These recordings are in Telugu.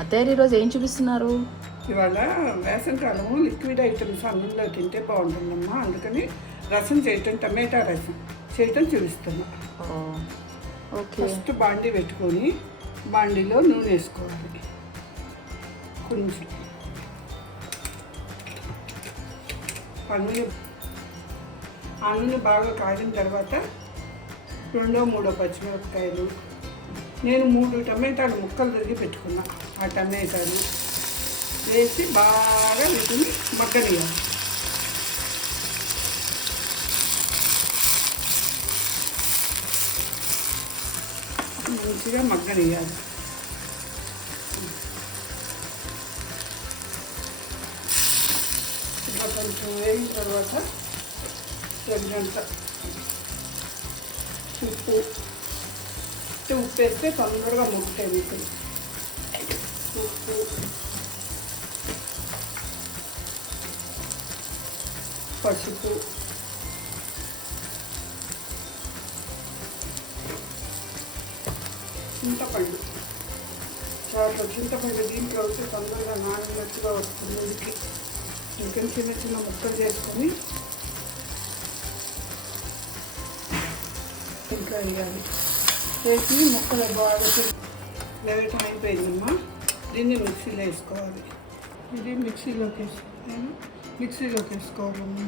అత్తయ్య ఈరోజు ఏం చూపిస్తున్నారు? ఇవాళ వేసవికాలం లిక్విడ్ ఐటమ్స్ అన్నంలో తింటే బాగుంటుందమ్మా. అందుకని రసం చేయటం, టమాటా రసం చేయటం చూపిస్తున్నా. ఓకే. ఫస్ట్ బాండీ పెట్టుకొని బాండీలో నూనె వేసుకోవాలి. కొంచెం ఆ నూనె బాగా కాగిన తర్వాత 2-3 పచ్చిమిరపకాయలు, నేను 3 టమాటాలు ముక్కలు తరిగి పెట్టుకున్నా. ఆ టమాటాలు వేసి బాగా వీటిని మగ్గనియాలి. మంచిగా మగ్గనియాలి. ఇట్లా కొంచెం వేగిన తర్వాత తగినంత ఉప్పు వేస్తే తొందరగా ముగ్గుతాయి మీకు. ఉప్పు, పసుపు, చింతపండు. చాలా చింతపండు దీంట్లో వచ్చి తొందరగా నాననట్టుగా వస్తుంది. ఉడికి ఇంకా చిన్న చిన్న ముక్కలు చేసుకొని ఇంకా వేయాలి. వేసి ముక్కలు బాగా వేయటం అయిపోయిందమ్మా. దీన్ని మిక్సీలో వేసుకోవాలి. ఇది మిక్సీలోకి వేసుకోవాలమ్మా.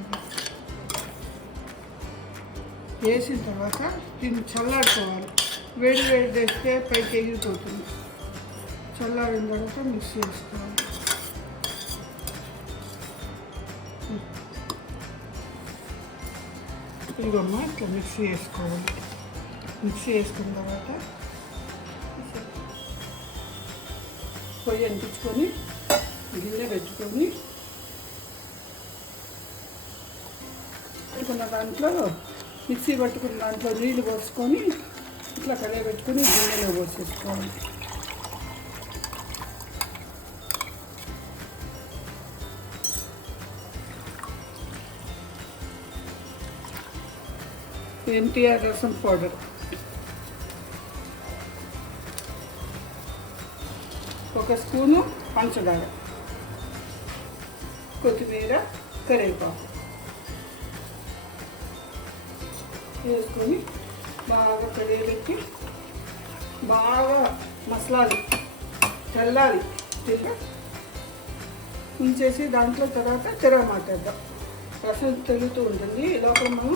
వేసిన తర్వాత దీన్ని చల్లాడుకోవాలి. వేడి వేస్తే పైకి ఎగిరిపోతుంది. చల్లారిన తర్వాత మిక్సీ వేసుకోవాలి. ఇదిగమ్మా ఇట్లా మిక్సీ వేసుకోవాలి. మిక్సీ వేసుకున్న తర్వాత పొయ్యి అంటించుకొని గిన్నె పెట్టుకొని పట్టుకున్న దాంట్లో మిక్సీ పట్టుకున్న దాంట్లో నీళ్ళు పోసుకొని ఇట్లా కలే పెట్టుకొని గిన్నెలో పోసేసుకోవాలి. ఎంటీఆర్ రసం పౌడర్, ఒక స్పూను పంచదార, కొత్తిమీర, కరివేపాకు వేసుకొని బాగా కడిగెట్టి బాగా మసలాలి, చల్లాలి. ఉంచేసి దాంట్లో తర్వాత తిరగమాటేద్దాం. రసం తెలుగుతూ ఉంటుంది. లోపల మనం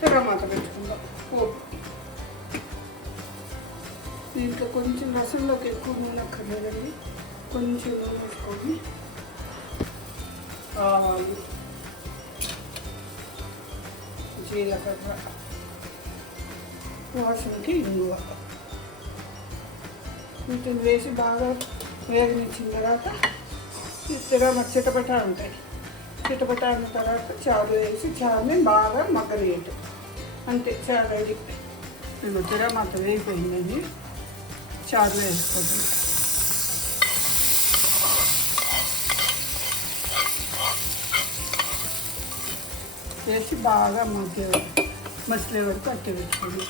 తిరగమాత పెట్టుకుందాం. దీంట్లో కొంచెం రసంలోకి ఎక్కువ నూనె అక్కర్లేదండి. కొంచెం నూనె వేసుకొని ఆవాలు, జీలకర్ర, వాసనకి ఇంగువ వీటిని వేసి బాగా వేగనిచ్చిన తర్వాత చిటపటా ఉంటాయి. చిటపటా అయిన తర్వాత చారు వేసి చారుని బాగా మగ్గనియటం. అంతే, చారు రెడీ. నేను తిరగమాత వేగిపోయిందండి. చారులో వేసుకోవడం. వేసి బాగా మసలే వరకు అట్టి పెట్టుకోండి.